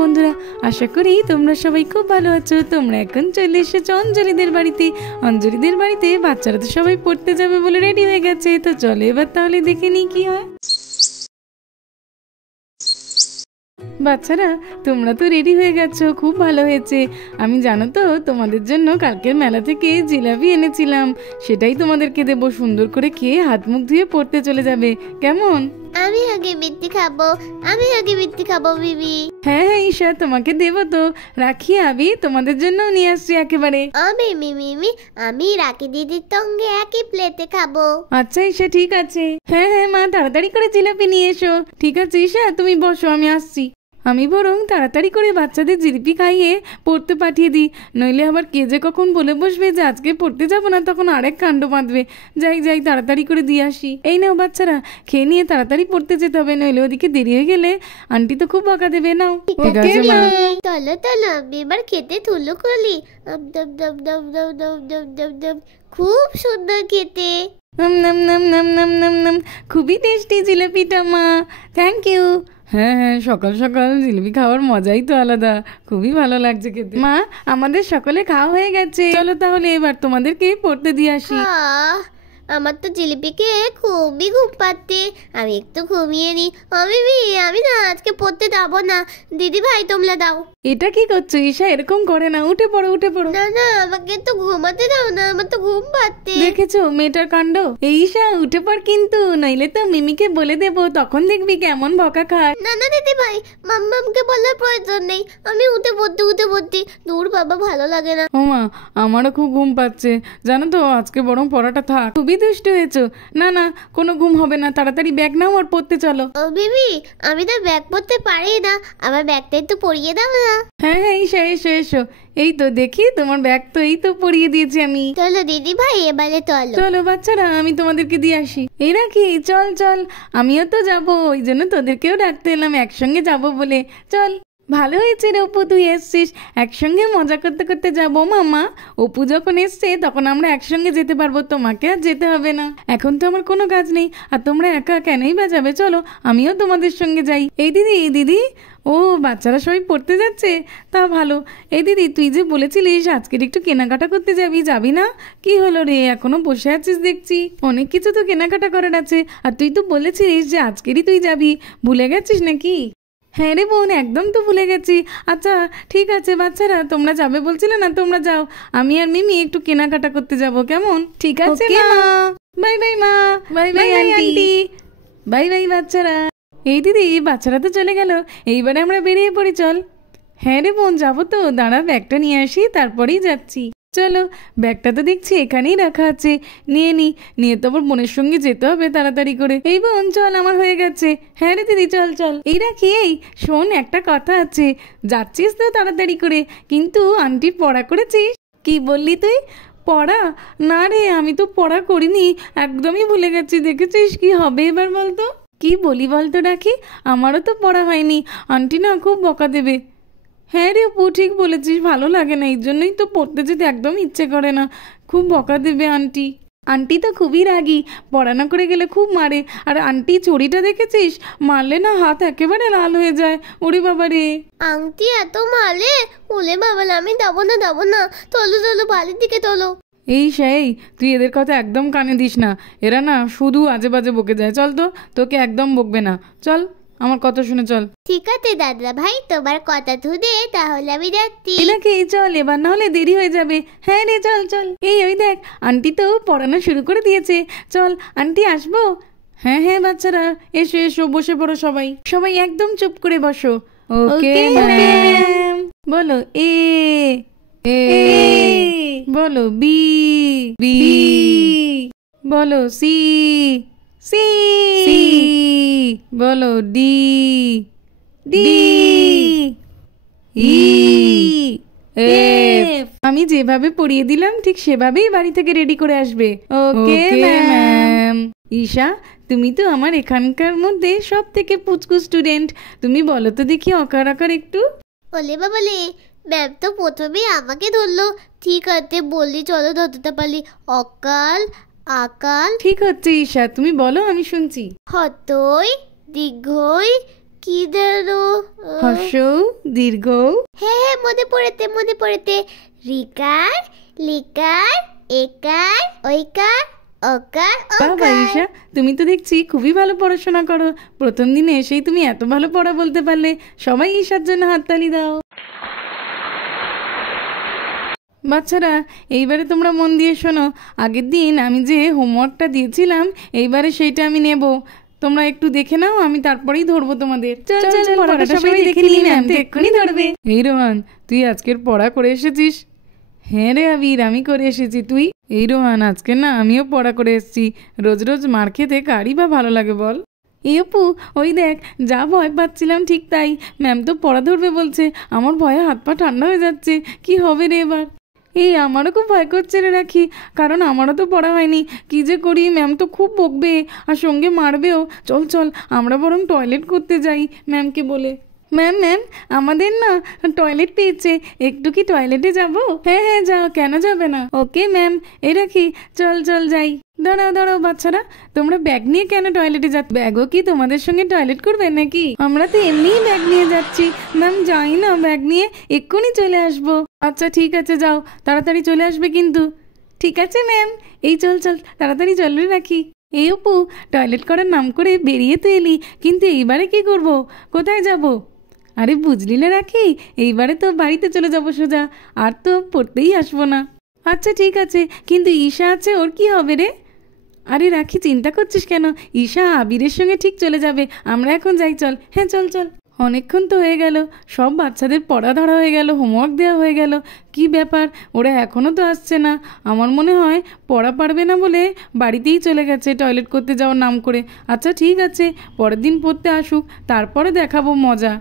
বন্ধুরা, আশা করি তোমরা সবাই খুব ভালো আছো। তোমরা এখন চলে এসেছো অঞ্জলিদের বাড়িতে। অঞ্জলিদের বাড়িতে বাচ্চারা তো সবাই পড়তে যাবে বলে রেডি হয়ে গেছে। তো চলো এবার তাহলে দেখে নিই কি হয়। বাচ্চারা, তোমরা তো রেডি হয়ে গেছো, খুব ভালো হয়েছে। আমি জানো তো তোমাদের জন্য কালকের মেলা থেকে জিলাপি এনেছিলাম, সেটাই তোমাদেরকে দেবো। সুন্দর করে খেয়ে হাত মুখ ধুয়ে পড়তে চলে যাবে, কেমন? আমি আগে মিষ্টি খাবো বিবি। হ্যাঁ হ্যাঁ ঈশা, তোমাকে দেবো তো। রাখি আবি তোমাদের জন্য নিয়ে আসছি একেবারে। আমি রাখি দিদির সঙ্গে একই প্লেটে খাবো। আচ্ছা ঈশা, ঠিক আছে। হ্যাঁ হ্যাঁ মা, তাড়াতাড়ি করে জিলাপি নিয়ে এসো। ঠিক আছে ঈশা, তুমি বসো, আমি আসছি। আমি বরং তাড়াতাড়ি করে বাচ্চাদের জিলিপি খাইয়ে পড়তে পাঠিয়ে দিই, নইলে আবার কে যে কখন বলে বসবে যে আজকে পড়তে যাবো না, তখন আরেক কাণ্ড বাঁধবে। যাই তাড়াতাড়ি করে দিয়ে আসি। এই নাও বাচ্চারা, খেয়ে নিয়ে তাড়াতাড়ি পড়তে যেতে হবে, নইলে ওদিকে দেরি হয়ে গেলে আন্টি তো খুব বকা দেবে। নাও। ঠিক আছে মা। চলো আমি এবার খেতে তুলো করি। খুব সুন্দর খেতে। খুবই টেস্টি জিলিপিটা মা, থ্যাংক ইউ। হ্যাঁ হ্যাঁ, সকাল সকাল জিলিপি খাওয়ার মজাই তো আলাদা, খুবই ভালো লাগছে খেতে। মা, আমাদের সকলে খাওয়া হয়ে গেছে, চলো তাহলে এবার তোমাদেরকে পড়তে দিয়ে আসি। আমার তো জিলিপিকে খুবই ঘুম পাচ্ছে, আমি একটু ঘুমিয়ে নি। আমি না আজকে পড়তে যাবো না। দিদি ভাই তোমরা দাও। এটা কি করছো ঈশা? এরকম করে না, উঠে পড়ো। না আমাকে তো ঘুমাতে দাও না, আমার তো ঘুম পাচ্ছে। দেখেছো মেয়েটার কাণ্ড। এই ঈশা, উঠে পড় কিন্তু, নইলে তো মিমিকে বলে দেবো, তখন দেখবি কেমন বকা খায়। না দিদি ভাই, মাম্মামকে বলার প্রয়োজন নেই, আমি উঠে পড়তে। দূর বাবা, ভালো লাগে না। ও মা, আমারও খুব ঘুম পাচ্ছে জানো তো, আজকে বরং পড়াটা থাক। খুবই দুষ্ট হয়েছো। না কোনো ঘুম হবে না, তাড়াতাড়ি ব্যাগ নাও আর পড়তে চলো। ও বিবি, আমি তো ব্যাগ পড়তে পারি না, আমার ব্যাগটা একটু পরিয়ে দাও না। হ্যাঁ ঈশা, এসো। এই তো দেখি তোমার ব্যাগ তো এই তো পরিয়ে দিয়েছি আমি। চলো দিদি ভাই, এবারে চলো বাচ্চারা, আমি তোমাদেরকে দিয়ে আসি। এই রাখি, চল আমিও তো যাবো, ওই জন্য তোদেরকেও ডাকতে এলাম একসঙ্গে যাবো বলে। চল। ভালো হয়েছে রে অপু, তুই এসছিস, একসঙ্গে মজা করতে করতে যাবো। মামা, অপু যখন এসছে তখন আমরা একসঙ্গে যেতে পারবো, তোমাকে আর যেতে হবে না। এখন তো আমার কোনো কাজ নেই, আর তোমরা একা কেনই বা যাবে? চলো আমিও তোমাদের সঙ্গে যাই। এই দিদি, ও বাচ্চারা সবাই পড়তে যাচ্ছে, তা ভালো। এই দিদি, তুই যে বলেছিলিস আজকের একটু কেনাকাটা করতে যাবি না? কি হলো রে, এখনো বসে আছিস দেখছি? অনেক কিছু তো কেনাকাটা করার আছে, আর তুই তো বলেছিলিস যে আজকেরই তুই যাবি, ভুলে গেছিস নাকি? হ্যাঁ রে বোন, একদম তো ভুলে গেছি। আচ্ছা ঠিক আছে বাচ্চারা, তোমরা যাবে বলছিলে না, তোমরা যাও, আমি আর মিমি একটু কেনাকাটা করতে যাব, কেমন? ঠিক আছে মা। বাই মা। By aunty. বাই বাচ্চারা। এই দিদি, বাচ্চারা তো চলে গেল, এইবারে আমরা বেরিয়ে পড়ি, চল। হ্যাঁ রে বোন, যাবো তো, দাঁড়া ব্যাগটা নিয়ে আসি, তারপরেই যাচ্ছি। চলো, ব্যাগটা তো দেখছি এখানেই রাখা আছে, নিয়ে তো আবার বোনের সঙ্গে যেতে হবে তাড়াতাড়ি করে। এই বোন চল, আমার হয়ে গেছে। হ্যাঁ রে দিদি, চল। এই রাখি, এই শোন, একটা কথা আছে, যাচ্ছিস তো তাড়াতাড়ি করে, কিন্তু আন্টির পড়া করেছিস? কি বললি তুই? পড়া? না রে, আমি তো পড়া করিনি, একদমই ভুলে গেছি। দেখেছিস কি হবে এবার বলতো? কি বলি বলতো রাখি, আমারও তো পড়া হয়নি, আন্টি না খুব বকা দেবে। হ্যাঁ রে অপু, ঠিক বলেছিস, ভালো লাগে না, এই জন্যই তো পড়তে যেতে একদম ইচ্ছে করে না, খুব বকা দেবে আন্টি তো খুবই রাগী, পড়া না করে গেলে খুব মারে। আর আন্টি চড়িটা দেখেছিস, মারলে না হাত একেবারে লাল হয়ে যায়। ওরে বাবা রে, আংটি এত মারলে? ওলে বাবা, আমি যাবো না। চলো বাড়ির দিকে চলো। এই সেই, তুই এদের কথা একদম কানে দিস না, এরা না শুধু আজে বাজে বকে যায়। চল তো, তোকে একদম বকবে না, চল আমার কথা শুনে চল। ঠিক আছে দাদা ভাই, তোমার কথা শুনে তাহলে আমি যাচ্ছি। এনাকে চল, এবার না হলে দেরি হয়ে যাবে। হ্যাঁ রে, চল। এই ওই দেখ, আন্টি তো পড়ানো শুরু করে দিয়েছে, চল আন্টি আসবো। হ্যাঁ বাচ্চারা, এসো বসে পড়ো, সবাই একদম চুপ করে বসো। Okay ma'am. বলো এ, বলো বি, বলো সি, বলো ডি, ই, এফ। আমি যেভাবে পড়িয়ে দিলাম ঠিক সেভাবেই বাড়ি থেকে রেডি করে আসবে। Okay ma'am. ঈশা, তুমি তো আমার এখানকার মধ্যে সব থেকে পুচকু স্টুডেন্ট, তুমি বলো তো দেখি অকার একটু। বলে বাবালে, ম্যাম তো প্রথমেই আমাকে ধরলো। ঠিক আছে বললি, চলো ধরতে পারলি। অকাল, আকাল। ঠিক হচ্ছে ঈশা, তুমি বলো, আমি শুনছি। হতই, দীর্ঘই, কি যেন হর্ষ দীর্ঘ। হ্যাঁ মনে পড়েতে রিকার লিকার একার ঐকার অকার বাবা ঈশা, তুমি তো দেখছি খুবই ভালো পড়াশোনা করো। প্রথম দিনে এসেই তুমি এত ভালো পড়া বলতে পারলে। সবাই ঈশার জন্য হাততালি দাও। বাচ্চারা, এইবারে তোমরা মন দিয়ে শোনো। আগের দিন আমি যে হোমওয়ার্কটা দিয়েছিলাম, এইবারে সেইটা আমি নেব। তোমরা একটু দেখে নাও, আমি তারপরেই ধরবো তোমাদের। চল চল, পড়াটা সবাই দেখে নি, ম্যাম তো এক্ষুনি ধরবে। এই রোহান, তুই আজকের পড়া করে এসেছিস? হ্যাঁ রে আবির, আমি করে এসেছি। তুই? এই রোহান, আজকে না আমিও পড়া করে এসেছি। রোজ রোজ মার খেতে কারই বা ভালো লাগে বল? এই অপু, ওই দেখ, যা ভয় পাচ্ছিলাম ঠিক তাই। ম্যাম তো পড়া ধরবে বলছে। আমার ভয়ে হাত পা ঠান্ডা হয়ে যাচ্ছে। কি হবে রে এবার? এই আমারও খুব ভয় করছে রে রাখি, কারণ আমারও তো পড়া হয়নি। কি যে করি, ম্যাম তো খুব বকবে আর সঙ্গে মারবেও। চল চল, আমরা বরং টয়লেট করতে যাই ম্যামকে বলে। ম্যাম ম্যাম, আমাদের না টয়লেট পেয়েছে, একটু কি টয়লেটে যাব? হ্যাঁ হ্যাঁ যাও, কেন যাবে না? ওকে ম্যাম, এই রাখি, চল চল যাই। দাঁড়াও দাঁড়াও বাচ্চারা, তোমরা ব্যাগ নিয়ে কেন টয়লেটে যাচ্ছ? ব্যাগও কি তোমাদের সঙ্গে টয়লেট করবে নাকি? আমরা তো এমনিই ব্যাগ নিয়ে যাচ্ছি। ম্যাম যাই না ব্যাগ নিয়ে, এক্ষুনি চলে আসবো। আচ্ছা ঠিক আছে, যাও, তাড়াতাড়ি চলে আসবে কিন্তু। ঠিক আছে ম্যাম, এই চল চল, তাড়াতাড়ি চলে রাখি। এই অপু, টয়লেট করার নাম করে বেরিয়ে তো এলি, কিন্তু এইবারে কি করব? কোথায় যাব? আরে বুঝলি না রাখি, এইবারে তো বাড়িতে চলে যাব সোজা, আর তো পড়তেই আসবো না। আচ্ছা ঠিক আছে, কিন্তু ঈশা আছে, ওর কি হবে রে? আরে রাখি, চিন্তা করছিস কেন? ঈশা আবিরের সঙ্গে ঠিক চলে যাবে। আমরা এখন যাই, চল। হ্যাঁ চল চল। অনেকক্ষণ তো হয়ে গেল, সব বাচ্চাদের পড়া ধরা হয়ে গেল, হোমওয়ার্ক দেওয়া হয়ে গেল। কি ব্যাপার, ওরা এখনও তো আসছে না? আমার মনে হয় পড়া পারবে না বলে বাড়িতেই চলে গেছে টয়লেট করতে যাওয়ার নাম করে। আচ্ছা ঠিক আছে, পরের দিন পড়তে আসুক, তারপরে দেখাবো মজা।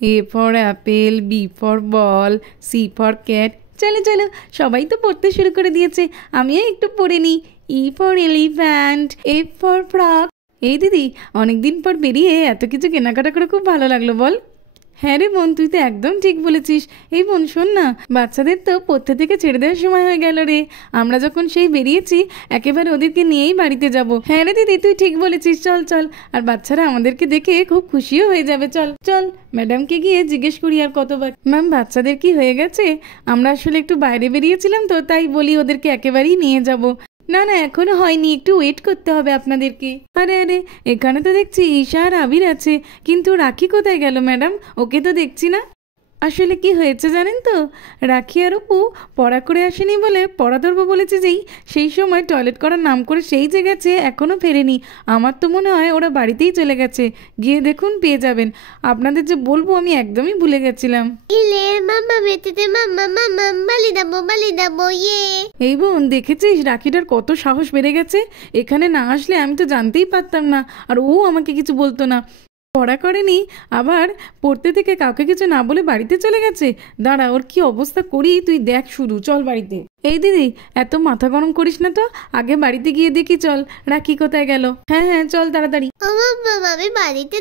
A for apple, B for ball, C for cat. চলো চলো, সবাই তো পড়তে শুরু করে দিয়েছে, আমিও একটু পড়ে নিই। E for elephant, F for frog. এই দিদি, অনেকদিন পর বেরিয়ে এত কিছু কেনাকাটা করে খুব ভালো লাগলো বল? হ্যাঁ রে বোন, তুই তো একদম ঠিক বলেছিস। এই বোন শোন না, বাচ্চাদের তো পড়তে থেকে ছেড়ে দেওয়ার সময় হয়ে গেল রে। আমরা যখন সেই বেরিয়েছি, একেবারে ওদেরকে নিয়েই বাড়িতে যাব। হ্যাঁ রে দিদি, তুই ঠিক বলেছিস, চল চল। আর বাচ্চারা আমাদেরকে দেখে খুব খুশিও হয়ে যাবে। চল চল, ম্যাডামকে গিয়ে জিজ্ঞেস করি আর কতবার। ম্যাম, বাচ্চাদের কি হয়ে গেছে? আমরা আসলে একটু বাইরে বেরিয়েছিলাম তো, তাই বলি ওদেরকে একেবারেই নিয়ে যাব। না না, এখনো হয়নি, একটু ওয়েট করতে হবে আপনাদেরকে। আরে আরে, এখানে তো দেখছি ঈশা আর আবির আছে, কিন্তু রাখি কোথায় গেল ম্যাডাম? ওকে তো দেখছি না। আসলে কি হয়েছে জানেন তো, রাখি আর অপু পড়া করে আসেনি বলে পড়া ধরবো বলেছে যেই, সেই সময় টয়লেট করার নাম করে সেই যে গেছে, এখনও ফেরেনি। আমার তো মনে হয় ওরা বাড়িতেই চলে গেছে। গিয়ে দেখুন, পেয়ে যাবেন। আপনাদের যে বলবো, আমি একদমই ভুলে গেছিলাম। ইলে মাম্মা মেতেতে মাম্মা মাম্মা বালি দাবো ইয়ে। এই বোন, দেখেছিস রাখিটার কত সাহস বেড়ে গেছে? এখানে না আসলে আমি তো জানতেই পারতাম না, আর ও আমাকে কিছু বলতো না। পড়া করেনি, আবার পড়তে থেকে কাউকে কিছু না বলে বাড়িতে চলে গেছে। দাঁড়া, ওর কি অবস্থা করি তুই দেখ শুধু। চল বাড়িতে। এই দিদি, এত মাথা গরম করিস না তো, আগে বাড়িতে গিয়ে দেখি চল রাখি কোথায় গেল। হ্যাঁ হ্যাঁ চল তাড়াতাড়ি। আমি বালিতে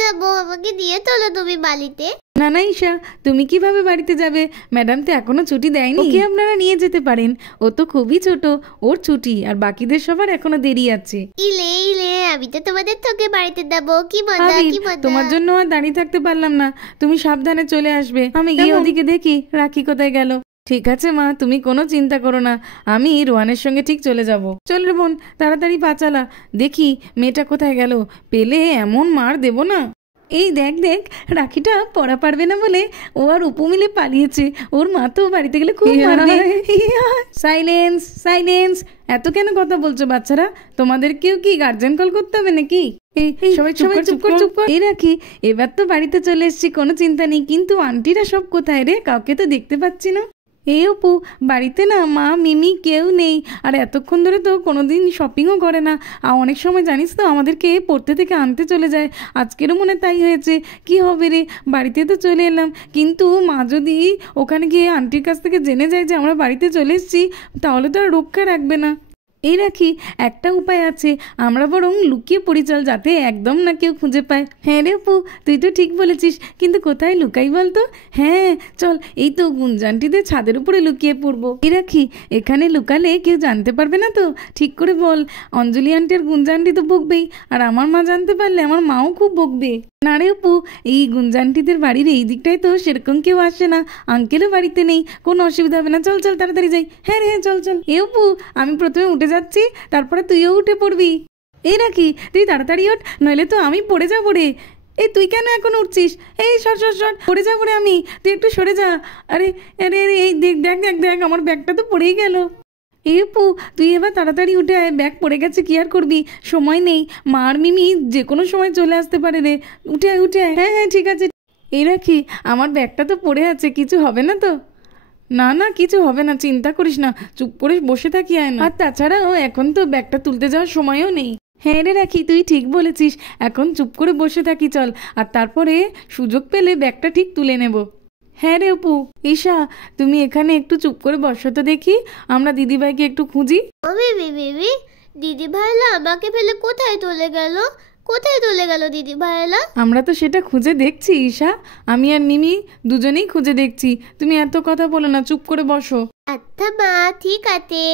যাবো, আমাকে দিয়ে চলো তুমি বালিতে। না না ঈশা, তুমি কিভাবে বাড়িতে যাবে? ম্যাডাম তো এখনো ছুটি দেয়নি। ওকে আপনারা নিয়ে যেতে পারেন, ও তো খুবই ছোট, ওর ছুটি, আর বাকিদের সবার এখনো দেরি আছে। ইলে আমি তো তোমাদের তোকে বাড়িতে যাবো। কি মজা কি মজা। তোমার জন্য আর দাঁড়িয়ে থাকতে পারলাম না, তুমি সাবধানে চলে আসবে। আমি গিয়ে ওদিকে দেখি রাখি কোথায় গেল। ঠিক আছে মা, তুমি কোনো চিন্তা করো না, আমি রোহানের সঙ্গে ঠিক চলে যাব। চল রে বোন, তাড়াতাড়ি পা চালা। দেখি মেয়েটা কোথায় গেল, পেলে এমন মার দেব না। এই দেখ দেখ, রাখিটা পড়া পারবে না বলে ও আর অপু মিলে পালিয়েছে। ওর মা তো বাড়িতে গেলে খুব মারবে। সাইলেন্স সাইলেন্স, এত কেন কথা বলছো বাচ্চারা? তোমাদেরকেও কি গার্জেন কল করতে হবে নাকি? এই সবাই সবাই চুপ কর চুপ কর। এই রাখি, এবার তো বাড়িতে চলে এসেছি, কোনো চিন্তা নেই। কিন্তু আন্টিরা সব কোথায় রে? কাউকে তো দেখতে পাচ্ছি না। এই অপু, বাড়িতে না মা মিমি কেউ নেই, আর এতক্ষণ ধরে তো কোনোদিন শপিংও করে না। আর অনেক সময় জানিস তো আমাদেরকে পড়তে থেকে আনতে চলে যায়। আজকেরও মনে তাই হয়েছে। কি হবে রে, বাড়িতে তো চলে এলাম, কিন্তু মা যদি ওখানে গিয়ে আন্টির কাছ থেকে জেনে যায় যে আমরা বাড়িতে চলে এসেছি, তাহলে তো আর রক্ষা রাখবে না। এই রাখি, একটা উপায় আছে, আমরা বরং লুকিয়ে পড়ি চল, যাতে একদম না কেউ খুঁজে পায়। হ্যাঁ রে অপু, তুই তো ঠিক বলেছিস, কিন্তু কোথায় লুকাই বলতো? হ্যাঁ চল, এই তো গুঞ্জানটিদের ছাদের উপরে লুকিয়ে পড়বো। এই রাখি, এখানে লুকালে কেউ জানতে পারবে না তো? ঠিক করে বল। অঞ্জলি আন্টি আর গুঞ্জানটি তো বকবেই, আর আমার মা জানতে পারলে আমার মাও খুব বকবে। না রে অপু, এই গুঞ্জানটিদের বাড়ির এই দিকটায় তো সেরকম কেউ আসে না, আঙ্কেলও বাড়িতে নেই, কোনো অসুবিধা হবে না। চল চল তাড়াতাড়ি যাই। হ্যাঁ রে চল চল। এ অপু, আমি প্রথমে উঠে যাচ্ছি, তারপরে তুইও উঠে পড়বি। এই রাখি, তুই তাড়াতাড়ি ওঠ, নইলে তো আমি পড়ে যাবো রে। এই তুই কেন এখন উঠছিস? এই সর সর সর, পড়ে যাবো রে আমি, তুই একটু সরে যা। আরে আরে আরে, এই দেখ দেখ দেখ দেখ, আমার ব্যাগটা তো পড়েই গেল। এ পু, তুই এবার তাড়াতাড়ি উঠে আয়, ব্যাগ পড়ে গেছে, কি আর করবি, সময় নেই, মা আর মিমি যে কোনো সময় চলে আসতে পারে রে। উঠে আয় উঠে আয়। হ্যাঁ হ্যাঁ ঠিক আছে। এই রাখি, আমার ব্যাগটা তো পড়ে আছে, কিছু হবে না তো? না না, কিছু হবে না, চিন্তা করিস না, চুপ করে বসে থাকি আয় না। আর তাছাড়াও এখন তো ব্যাগটা তুলতে যাওয়ার সময়ও নেই। হ্যাঁ রে রাখি, তুই ঠিক বলেছিস, এখন চুপ করে বসে থাকি চল, আর তারপরে সুযোগ পেলে ব্যাগটা ঠিক তুলে নেব। হ্যাঁ রে অপু। ঈশা, তুমি এখানে একটু চুপ করে বসো তো দেখি, আমরা দিদিভাইকে একটু খুঁজি। বেবি, দিদি ভাইলা আমাকে ফেলে কোথায় চলে গেল? কোথায় চলে গেল দিদি ভাইলা? আমরা তো সেটা খুঁজে দেখছি ঈশা, আমি আর মিমি দুজনেই খুঁজে দেখছি, তুমি এত কথা বলো না, চুপ করে বসো। আচ্ছা মা, ঠিক আছে।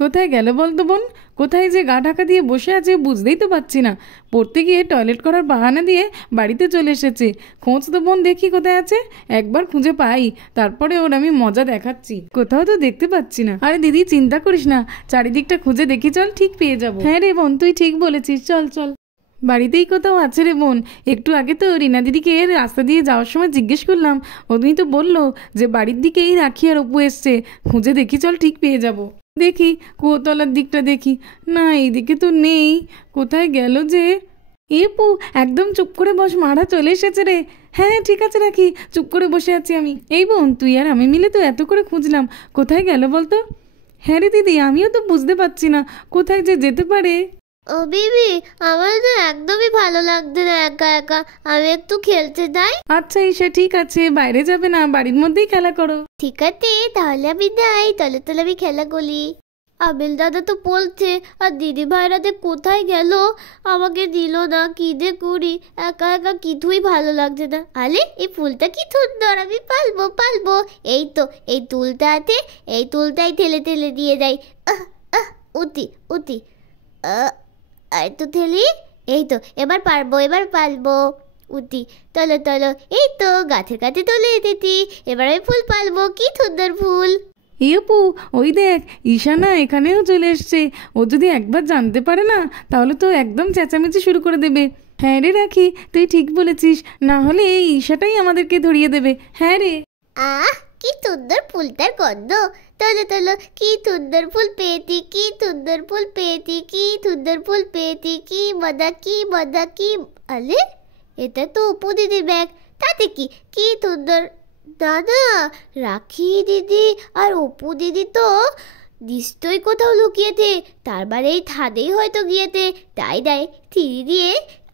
কোথায় গেল বলতো বোন? কোথায় যে গা ঢাকা দিয়ে বসে আছে বুঝতেই তো পারছি না। পড়তে গিয়ে টয়লেট করার বাহানা দিয়ে বাড়িতে চলে এসেছে। খোঁজ তো বোন, দেখি কোথায় আছে, একবার খুঁজে পাই তারপরে ওর আমি মজা দেখাচ্ছি। কোথাও তো দেখতে পাচ্ছি না। আরে দিদি চিন্তা করিস না, চারিদিকটা খুঁজে দেখি, চল ঠিক পেয়ে যাবো। হ্যাঁ রে বোন, তুই ঠিক বলেছিস, চল চল। বাড়িতেই কোথাও আছে রে বোন, একটু আগে তো রিনা দিদিকে রাস্তা দিয়ে যাওয়ার সময় জিজ্ঞেস করলাম, উনি তো বললো যে বাড়ির দিকেই রাখি আর অপু এসছে, খুঁজে দেখি, চল ঠিক পেয়ে যাব। দেখি কুয়োতলার দিকটা দেখি, না এইদিকে তো নেই, কোথায় গেল যে? এ পু, একদম চুপ করে বস, মারা চলে এসেছে রে। হ্যাঁ ঠিক আছে রাখি, চুপ করে বসে আছি আমি। এই বোন, তুই আর আমি মিলে তো এত করে খুঁজলাম, কোথায় গেল বলতো? হ্যাঁ রে দিদি, আমিও তো বুঝতে পারছি না কোথায় যে যেতে পারে। ও বেবি, আমার তো একদমই ভালো লাগছে না একা একা, আমি একটু খেলতে যাই। আচ্ছা ঈশা, ঠিক আছে, বাইরে যাবে না, বাড়ির মধ্যেই খেলা করো। ঠিক আছে, তাহলে আমি যাই, তাহলে তাহলে আমি খেলা করি। আবিল দাদা তো বলছে, আর দিদি ভাইরা যে কোথায় গেল, আমাকে দিল না, কি যে করি, একা একা কিছুই ভালো লাগছে না। আলে এই ফুলটা কি সুন্দর, আমি পালবো পালবো। এই তো, এই তুলটা আছে, এই তুলটাই ঠেলে ঠেলে দিয়ে যাই। আহ আহ, উতি উতি, আর তো ঠেলি, এই তো, এবার পারবো, এবার পালবো। উতি, চলো চলো, এই তো গাছের কাছে চলে এসেছি, এবার আমি ফুল পালবো, কি সুন্দর ফুল। এ অপু, ওই দেখ ঈশা না এখানেও চলে এসছে, ও যদি একবার জানতে পারে না তাহলে তো একদম চেঁচামেচি শুরু করে দেবে। হ্যাঁ রে রাখি, তুই ঠিক বলেছিস, না হলে এই ঈশাটাই আমাদেরকে ধরিয়ে দেবে। হ্যাঁ রে। আহ, কি সুন্দর ফুলটার গন্ধ। চলো চলো, কি সুন্দর ফুল পেয়েছি, কি সুন্দর ফুল পেয়েছি, কি সুন্দর ফুল পেয়েছি, কি মজা কি মজা কি। আরে এটা তো অপু দিদির ব্যাগ, তাতে কি, কি সুন্দর। দাদা, রাখি দিদি আর অপু দিদি তো নিশ্চয়ই কোথাও লুকিয়েছে, তার মানে এই ছাদেই হয়তো গিয়েছে। তাই দেয় সিঁড়ি দিয়ে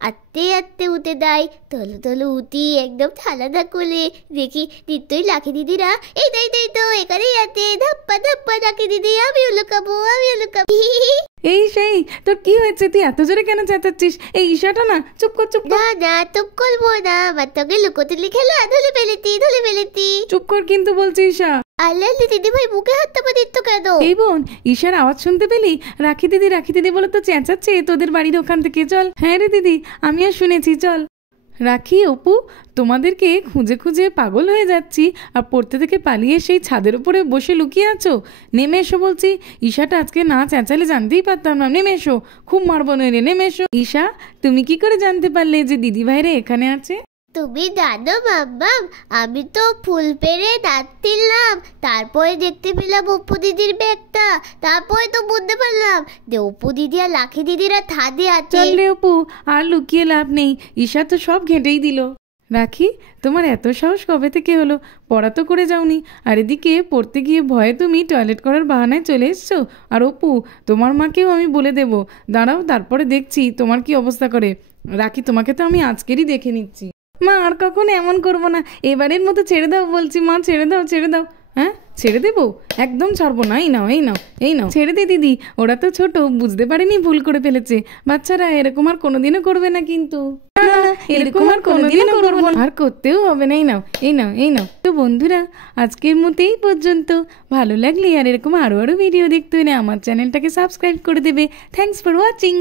আত্তে আত্তে উঠে দেয়, তলো তলো উঠি একদম ঠালাদা করে দেখি নিশ্চয়ই লাখি দিদিরা এই তো এখানেই আছে। ধাপ্পা ধাপ্পা লাখি দিদি, আমিও লুকাবো, আমিও লুকাবো। এই সেই, তোর কি হয়েছে, তুই এত জোরে কেন চেঁচাচ্ছিস? এই ঈশাটা না, চুপ কর চুপ কর। না চুপ করবো না, আমার তোকে লুকোতুলি খেলা, ধুলে ফেলেছি। চুপ কর কিন্তু বলছি ঈশা। আল্লাহ দিদি ভাই মুখে হাত চাপা দিচ্ছ কেন? এই বোন, ঈশার আওয়াজ শুনতে পেলি? রাখি দিদি বলে তো চেঁচাচ্ছে তোদের বাড়ির ওখান থেকে। চল। হ্যাঁ রে দিদি, আমিও শুনেছি, চল। রাখি অপু, তোমাদেরকে খুঁজে খুঁজে পাগল হয়ে যাচ্ছি, আর পড়তে থেকে পালিয়ে সেই ছাদের উপরে বসে লুকিয়ে আছো। নেমে এসো বলছি, ঈশাটা আজকে না চেঁচালে জানতেই পারতাম না। নেমে এসো, খুব মারবো নইলে, নেমে এসো। ঈশা, তুমি কি করে জানতে পারলে যে দিদি ভাইরা এখানে আছে? তুমি জানো মাম্মাম, আমি তো ফুল পেরে যাচ্ছিলাম, তারপরে দেখতে পেলাম অপু দিদির ব্যাগটা, তারপরে তো বুঝতে পারলাম যে অপু দিদি আর লাখি দিদিরা ছাদে আছে। চল রে অপু, আর লুকিয়ে লাভ নেই, ঈশা তো সব ঘেঁটেই দিল। রাখি, তোমার এত সাহস কবে থেকে হলো? পড়া তো করে যাওনি, আর এদিকে পড়তে গিয়ে ভয়ে তুমি টয়লেট করার বাহানায় চলে এসছো। আর অপু, তোমার মাকেও আমি বলে দেব, দাঁড়াও তারপরে দেখছি তোমার কি অবস্থা করে। রাখি, তোমাকে তো আমি আজকেরই দেখে নিচ্ছি। মা, আর কখনো এমন করবো না, এবারের মতো ছেড়ে দাও বলছি মা, ছেড়ে দাও ছেড়ে দাও। হ্যাঁ ছেড়ে দেবো, একদম ছাড়বো না। এই নাও এই নাও এই নাও, ছেড়ে দে দিদি, ওরা তো ছোট, বুঝতে পারেনি ভুল করে ফেলেছে। বাচ্চারা এরকম আর কোনোদিনও করবে না কিন্তু। না না, এরকম আর কোনোদিনও করবো না, আর করতেও হবে না। এই নাও এই নাও এই নাও। তো বন্ধুরা, আজকের মতো এই পর্যন্ত। ভালো লাগলে আর এরকম আরো ভিডিও দেখতে হলে আমার চ্যানেলটাকে সাবস্ক্রাইব করে দেবে। Thanks for watching.